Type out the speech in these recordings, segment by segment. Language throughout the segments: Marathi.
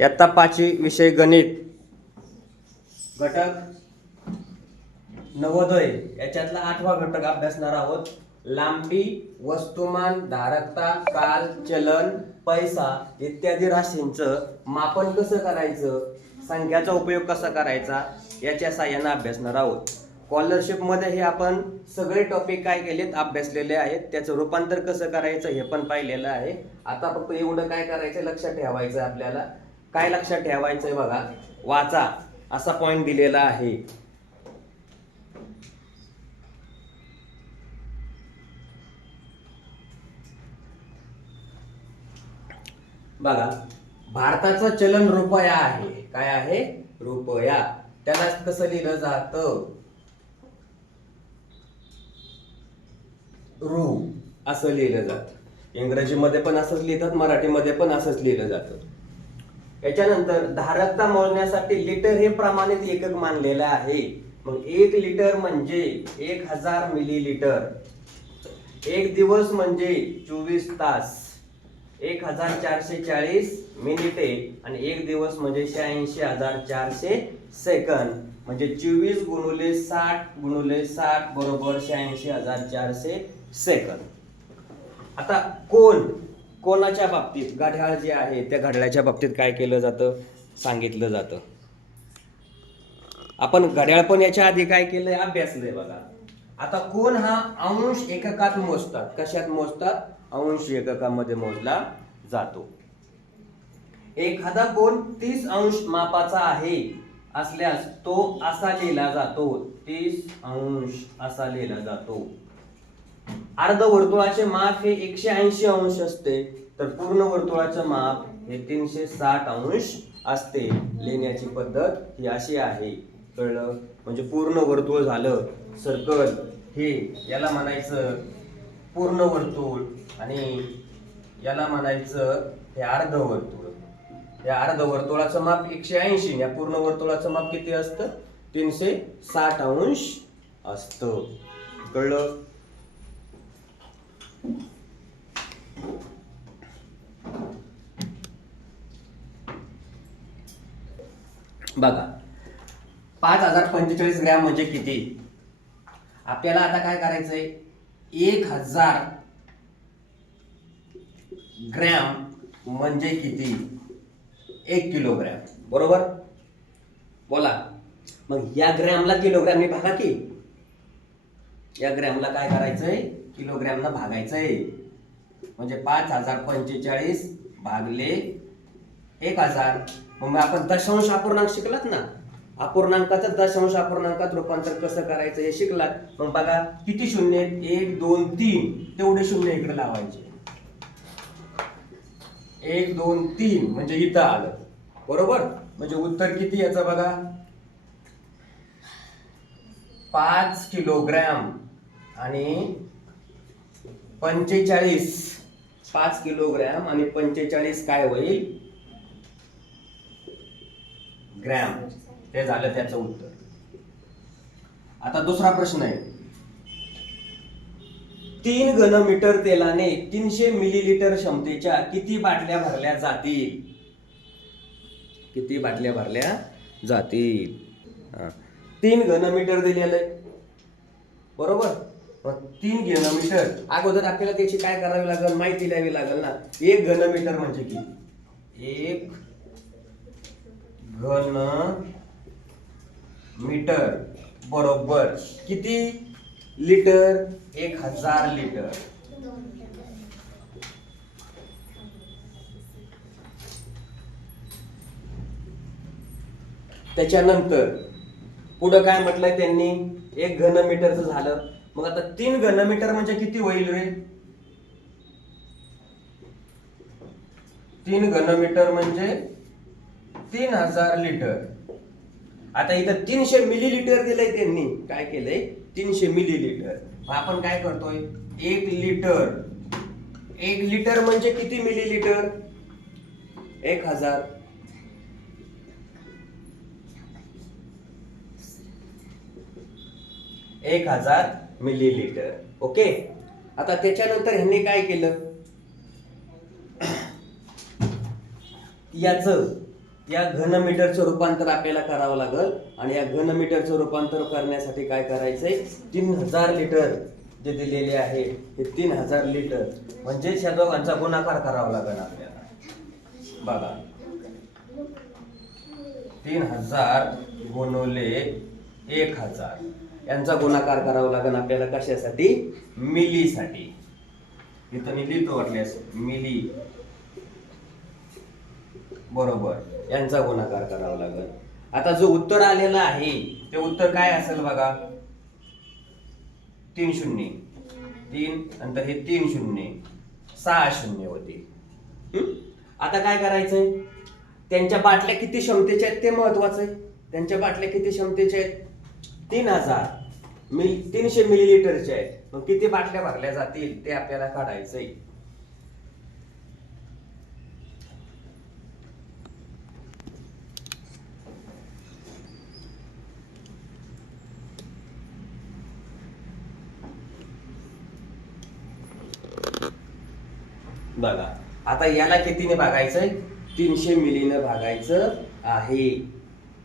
इयत्ता पाचवी विषय गणित. घटक नवोदय. याच्यातला आठवा घटक अभ्यासणार आहोत. लांबी वस्तुमान धारकता काल चलन पैसा इत्यादी राशींचं मापन कसं करायचं? संख्याचा उपयोग कसा करायचा? याच्या साह्यानं अभ्यासणार आहोत. स्कॉलरशिपमध्ये हे आपण सगळे टॉपिक काय केलेत? अभ्यासलेले आहेत. त्याचं रूपांतर कसं करायचं हे पण पाहिलेलं आहे. आता फक्त एवढं काय करायचं? लक्षात ठेवायचं आपल्याला. काय लक्षात ठेवायचंय बघा? वाचा. असा पॉइंट दिलेला आहे. बघा भारताचं चलन रुपया आहे. काय आहे? रुपया. त्याला कसं लिहिलं जात? रू. असं लिहिलं जातं. इंग्रजीमध्ये पण असंच लिहितात मराठीमध्ये पण असंच लिहिलं जातं. याच्यानंतर धारकता मोजण्यासाठी लिटर हे प्रमाणित एकक मानलेलं आहे. मग एक लिटर म्हणजे एक हजार मिलीलिटर. एक दिवस म्हणजे चोवीस तास. एक हजार चारशे चाळीस मिनिटे आणि एक दिवस म्हणजे शहाऐंशी हजार चारशे सेकंद. म्हणजे चोवीस गुणुले साठ गुणुले साठ बरोबर शहाऐंशी हजार चारशे सेकंद. आता कोण कोणाच्या बाबतीत? घड्याळ जे आहे त्या घड्याळाच्या बाबतीत काय केलं जातं? सांगितलं जातं. आपण घड्याळ पण याच्या आधी काय केलंय? अभ्यासलंय बघा. आता कोण हा अंश एककात मोजतात? कशात मोजतात? अंश एककामध्ये मोजला जातो. एखादा कोण तीस अंश मापाचा आहे असल्यास तो असा लिहिला जातो. तीस अंश असा लिहिला जातो. अर्धवर्तुळाचे माप हे एकशे ऐंशी अंश असते तर पूर्ण वर्तुळाचं माप हे तीनशे साठ अंश असते. लिहिण्याची पद्धत ही अशी आहे. कळलं? म्हणजे पूर्ण वर्तुळ झालं. सर्कल हे याला म्हणायचं पूर्ण वर्तुळ आणि याला म्हणायचं हे अर्ध वर्तुळ या अर्ध वर्तुळाचं माप एकशे ऐंशी या पूर्ण वर्तुळाचं माप किती असतं? तीनशे साठ अंश असतं. कळलं? बघा पाच हजार पंचेचाळीस ग्रॅम म्हणजे किती? आपल्याला आता काय करायचंय? एक हजार ग्रॅम म्हणजे किती? एक किलोग्रॅम. बरोबर? बोला. मग या ग्रॅमला किलोग्रॅमने भागा की? या ग्रॅमला काय करायचंय? किलोग्रॅमला भागायचंय म्हणजे पाच हजार पंचेचाळीस भागले एक हजार. मग आपण दशांश अपूर्णांक शिकलात ना? अपूर्णांकाचं दशांश अपूर्णांकात रूपांतर कसं करायचं हे शिकलात. मग बघा किती शून्य? एक दोन तीन. तेवढे शून्य इकडे लावायचे. एक दोन तीन. म्हणजे इथं आलं. बरोबर? म्हणजे उत्तर किती याचं बघा? पाच किलोग्रॅम. आणि पंचेचाळीस. पाच किलोग्रॅम आणि पंचेचाळीस काय होईल? ग्रॅम. हे झालं त्याचं उत्तर. आता दुसरा प्रश्न आहे. तीन घनमीटर तेलाने तीनशे मिलीलिटर क्षमतेच्या किती बाटल्या भरल्या जातील? किती बाटल्या भरल्या जातील? हा. तीन घनमीटर दिलेलं आहे. बरोबर? तीन घनमीटर. अगोदर आपल्याला त्याची काय करावी लागेल माहिती द्यावी लागेल ना. एक घनमीटर म्हणजे किती? एक घन मीटर बरोबर. किती? लिटर? एक हजार लिटर. त्याच्यानंतर पुढं काय म्हटलंय त्यांनी? एक घन मीटरचं झालं. मग आता तीन घन मीटर म्हणजे किती होईल रे? तीन घन मीटर म्हणजे तीन हजार लिटर. आता इथं तीनशे मिलीलिटर दिलंय त्यांनी. काय केलंय? तीनशे मिलीलिटर. मग आपण काय करतोय? एक लिटर. एक लिटर म्हणजे किती मिलीलिटर? एक हजार. एक हजार मिलीलिटर ओके आता त्याच्यानंतर ह्यांनी काय केलं? याच या घनमीटरचं रूपांतर आपल्याला करावं लागल. आणि या घनमीटरचं रूपांतर करण्यासाठी काय करायचंय? तीन हजार लिटर जे दिलेले आहे हे तीन हजार लिटर म्हणजे या दोघांचा गुणाकार करावा लागेल आपल्याला. बघा. तीन हजार गुणवले एक हजार. यांचा गुणाकार करावा लागेल आपल्याला कशासाठी? मिलीसाठी. इथं मी लिहितो वाटल्यास मिली. बरोबर. यांचा गुणाकार करावा लागेल. आता जो उत्तर आलेला आहे ते उत्तर काय असेल बघा? तीन शून्य. तीन नंतर हे तीन शून्य. सहा शून्य होते. आता काय करायचंय? त्यांच्या बाटल्या किती क्षमतेच्या आहेत ते महत्वाचं आहे. त्यांच्या बाटल्या किती क्षमतेच्या आहेत? तीन हजार. मिल तीनशे मिलीलिटरचे आहेत. मग किती बाटल्या भरल्या जातील ते आपल्याला काढायचंय. बघा आता याला कितीने भागायचंय? तीनशे मिलीने भागायचं आहे.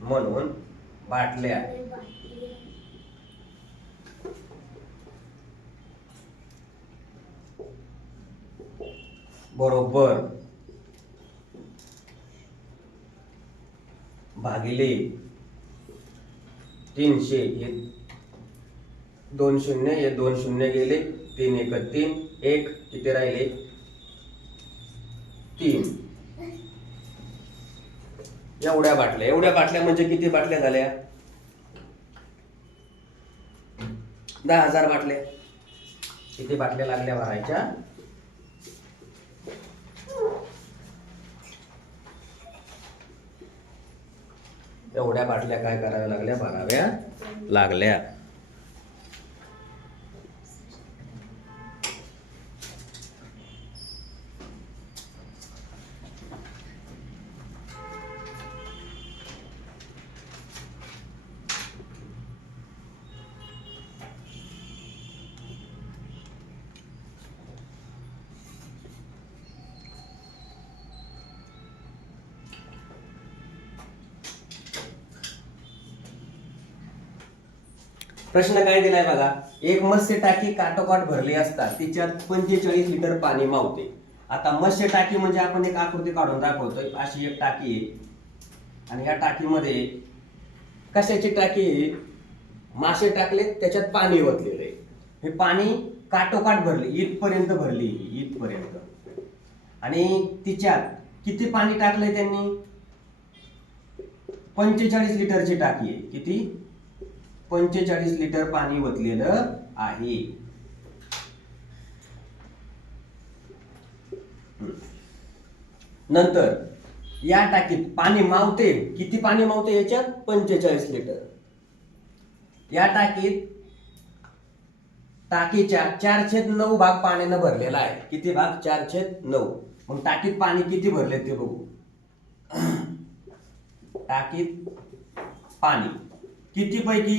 म्हणून बाटल्या बरोबर. भागिले तीनशे हे दोन शून्य हे दोन शून्य गेले तीन एक तीन एक किती राहिले? तीन. एवढ्या बाटल्या एवढ्या बाटल्या म्हणजे किती बाटल्या झाल्या? दहा हजार बाटल्या. किती बाटल्या लागल्या भरायच्या? एवढ्या बाटल्या काय कराव्या लागल्या? भराव्या लागल्या. प्रश्न काय दिलाय बघा? एक मत्स्य टाकी काटोकाट भरली असता तिच्यात पंचेचाळीस लिटर पाणी मावते. आता मत्स्य टाकी म्हणजे आपण एक आकृती काढून दाखवतोय अशी एक टाकी आहे. आणि या टाकीमध्ये कशाची टाकी मासे टाकले त्याच्यात पाणी ओतलेलं आहे. हे पाणी काटोकाट भरले इथपर्यंत भरली इथपर्यंत. आणि तिच्यात किती पाणी टाकलंय त्यांनी? पंचेचाळीस लिटरची टाकी आहे. किती? पंचेचाळीस लिटर पाणी ओतलेलं आहे. नंतर या टाकीत पाणी मावते. किती पाणी मावते याच्यात? पंचेचाळीस लिटर. या टाकीत टाकीच्या चार छेद नऊ भाग पाण्यानं भरलेला आहे. किती भाग? चार छेद नऊ. मग टाकीत पाणी किती भरले ते बघू. टाकीत पाणी. किती पैकी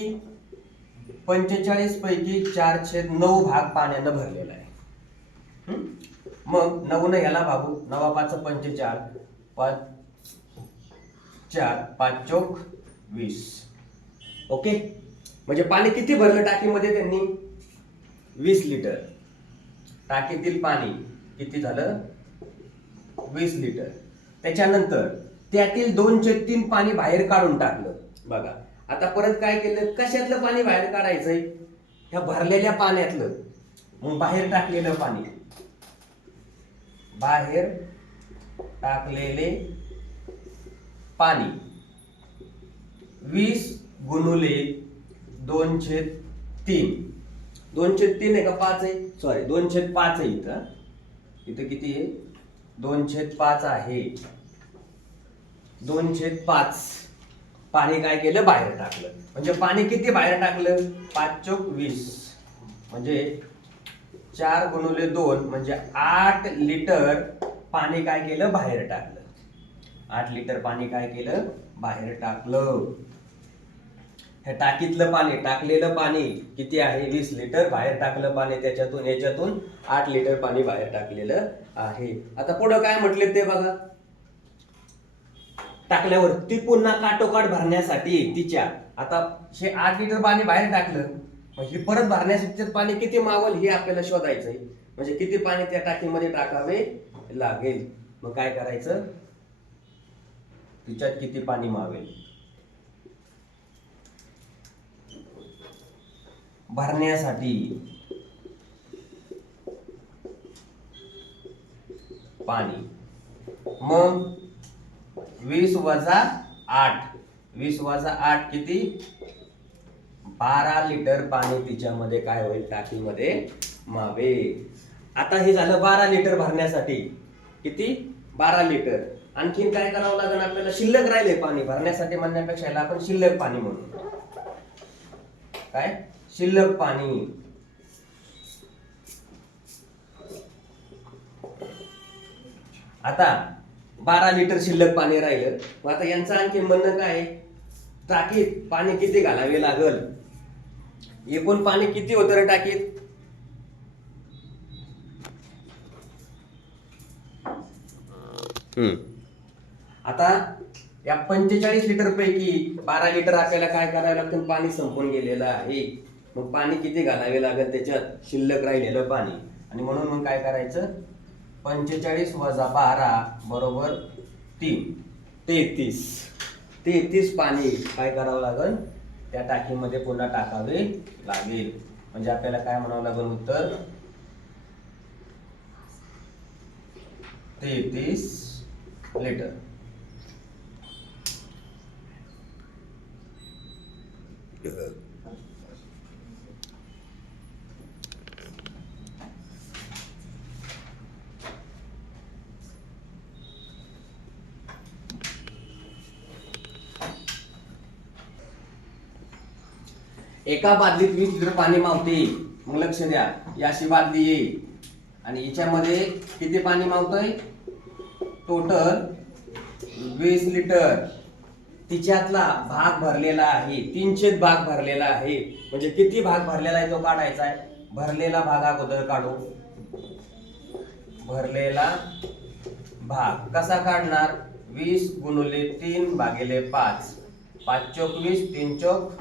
पंचेचाळीस पैकी चारशे नऊ भाग पाण्यानं भरलेला आहे. मग नऊ न याला भागू. नवा पाच पंचेचाळ पाच चार पाच चौक वीस. ओके? म्हणजे पाणी किती भरलं टाकीमध्ये त्यांनी? वीस लिटर. टाकीतील पाणी किती झालं? वीस लिटर. त्याच्यानंतर त्यातील दोनशे तीन पाणी बाहेर काढून टाकलं. बघा. आता परत काय केलं? कशातलं पाणी बाहेर काढायचंय? ह्या भरलेल्या पाण्यातलं. मग बाहेर टाकलेलं पाणी. बाहेर टाकलेले पाणी. वीस गुणुले दोनशे तीन. दोनशे तीन आहे का पाच आहे? सॉरी दोनशे पाच आहे इथं. इथं किती आहे? दोनशे पाच आहे. दोनशे पाच. पाणी काय केलं? बाहेर टाकलं. म्हणजे पाणी किती बाहेर टाकलं? पाच चौक वीस. म्हणजे चार गुणवले दोन म्हणजे आठ लिटर पाणी काय केलं? बाहेर टाकलं. आठ लिटर पाणी काय केलं? बाहेर टाकलं. हे टाकीतलं पाणी टाकलेलं पाणी किती आहे? वीस लिटर. बाहेर टाकलं पाणी त्याच्यातून याच्यातून आठ लिटर पाणी बाहेर टाकलेलं आहे. आता पुढं काय म्हटले ते बघा. टाकल्यावर ती पुन्हा काटोकाट भरण्यासाठी तिच्या आता हे आठ लिटर पाणी बाहेर टाकलं मग परत भरण्यासाठी पाणी किती मावल हे आपल्याला शोधायचंय. म्हणजे किती पाणी त्या टाकीमध्ये टाकावे लागेल? मग काय करायचं? तिच्यात किती पाणी मावेल? भरण्यासाठी पाणी. मग वीस वजा आठ. वीस वजा आठ किती? बारा लिटर पाणी तिच्यामध्ये काय होईल? टाकीमध्ये मावे आता हे झालं बारा लिटर भरण्यासाठी. किती? बारा लिटर. आणखीन काय करावं लागेल आपल्याला? शिल्लक राहिले पाणी भरण्यासाठी म्हणण्यापेक्षा याला आपण शिल्लक पाणी म्हणू. काय? शिल्लक पाणी. आता बारा लिटर शिल्लक पाणी राहिलं. मग आता यांचं आणखी म्हणणं काय? टाकीत पाणी किती घालावे लागल? एकूण पाणी किती होतं रे टाकीत? हम्म. आता या पंचेचाळीस लिटर पैकी बारा लिटर आपल्याला काय करावं लागतं? पाणी संपून गेलेलं आहे. मग पाणी किती घालावे लागेल? त्याच्यात शिल्लक राहिलेलं पाणी. आणि म्हणून मग काय करायचं? पंचेचाळीस वजा बारा बरोबर तीन. तेहतीस. तेहतीस पाणी काय करावं लागेल? त्या टाकीमध्ये पुन्हा टाकावे लागेल. म्हणजे आपल्याला काय म्हणावं लागेल उत्तर? तेहतीस लिटर. एका बादलीत वीस लिटर पाणी मावते. मग लक्ष द्या. ही अशी बादली येईल. आणि याच्यामध्ये किती पाणी मावतंय? टोटल वीस लिटर. तिच्यातला भाग भरलेला आहे. तीनशेत भाग भरलेला आहे. म्हणजे किती भाग भरलेला आहे तो काढायचा आहे? भरलेला भाग अगोदर काढू. भरलेला भाग. कसा काढणार? वीस गुणुले तीन भागिले पाच. पाच चोक वीस तीन चोक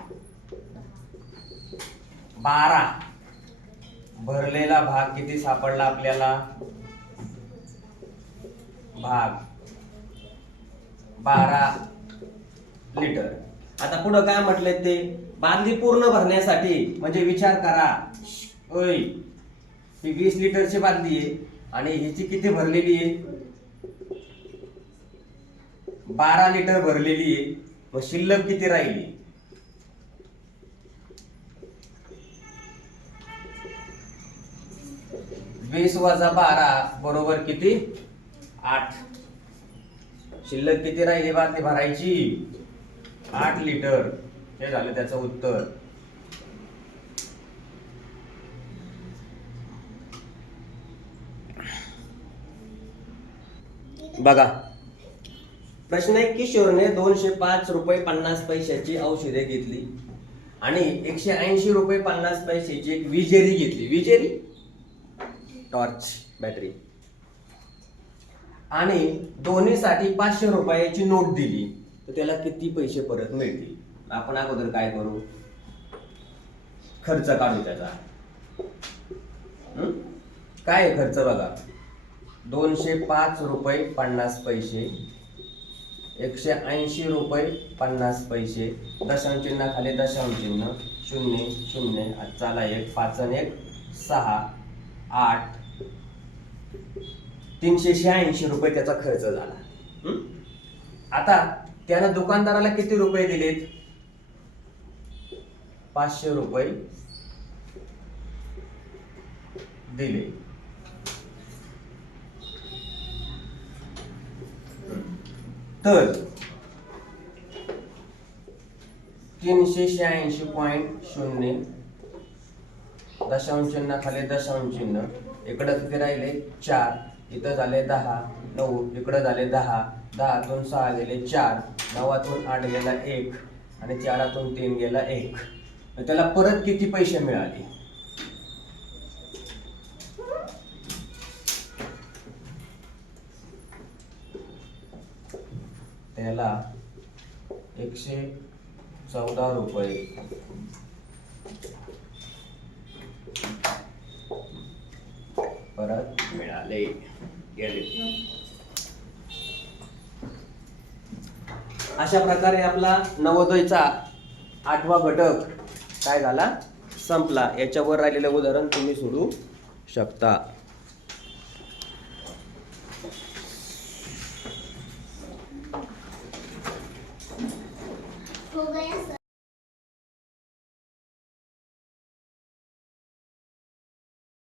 बारा. भरलेला भाग किती सापडला आपल्याला? भाग. बारा लिटर. आता पुढं काय म्हटले ते? बादली पूर्ण भरण्यासाठी म्हणजे विचार करा. ओय ही वीस लिटरची बादली आहे आणि हिची किती भरलेली आहे? बारा लिटर भरलेली आहे. मग शिल्लक किती राहिली? वीस वजा बारा बरोबर किती? आठ. शिल्लक किती राहिली बादली भरायची? आठ लिटर. हे झालं त्याचं उत्तर. बघा. प्रश्न आहे किशोरने दोनशे पाच रुपये पन्नास पैशाची औषधे घेतली आणि एकशे ऐंशी रुपये पन्नास पैशाची एक विजेरी घेतली. विजेरी? Torch battery. आणि दोन्हीसाठी पाचशे रुपयाची नोट दिली. तर त्याला किती पैसे परत मिळतील? आपण अगोदर काय करू? खर्च काढू त्याचा. काय आहे खर्च बघा? दोनशे पाच रुपये पन्नास पैसे. एकशे ऐंशी रुपये पन्नास पैसे. दशांश चिन्हाखाली दशांश चिन्ह. शून्य शून्य चाला एक पाच एक सहा. आठ. तीनशे शहाऐंशी रुपये त्याचा खर्च झाला. आता त्यानं दुकानदाराला किती रुपये दिलेत? पाचशे रुपये दिले. तर तीनशे शहाऐंशी पॉईंट शून्य दशांश चिन्हाखाली दशांश चिन्ह इकडं किती राहिले? चार. इथं झाले दहा. नऊ. इकडं झाले दहा. दहातून सहा गेले चार. नवातून आठ गेला एक. आणि चारातून तीन गेला एक. त्याला परत किती पैसे मिळाले? त्याला एकशे चौदा रुपये. परत मिळाले गेले. अशा प्रकारे आपला नवोदयचा आठवा घटक काय झाला? संपला. याच्यावर राहिलेलं उदाहरण तुम्ही सोडू शकता.